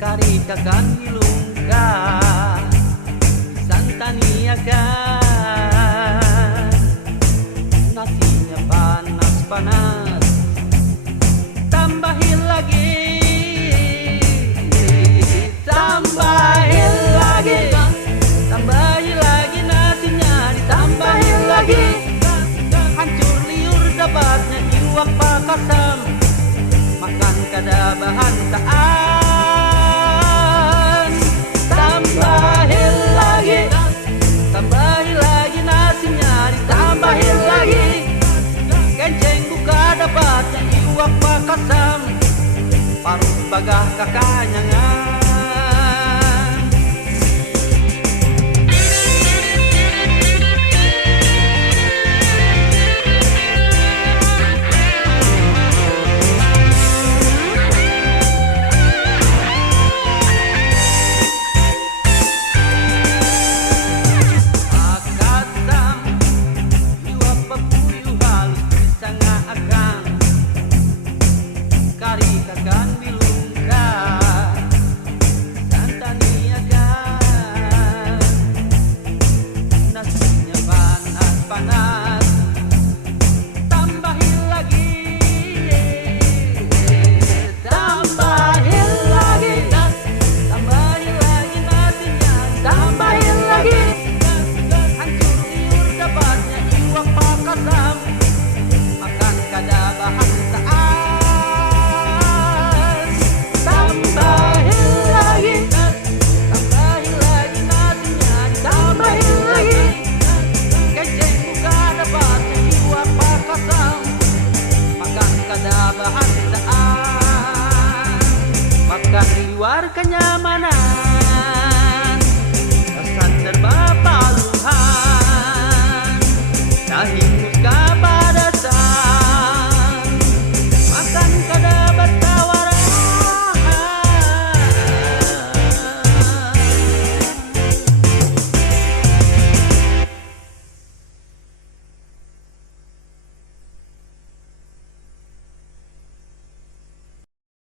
karikakan ilungka santaniakan nasinya panas-panas tambahin lagi nasinya ditambahin lagi hancur liur dapatnya iwak pakasam makan kada bahan taan tambahin lagi nasinya ditambahin lagi kenceng buka dapatnya iwak pakasam paruh bagah kakanyangan. Karikakan milungka santaniakan nasinya panas-panas tambahin lagi nasinya tambahin lagi hancur liur dapatnya iwak pakasam makan kada bahan makan di luar kenyamanan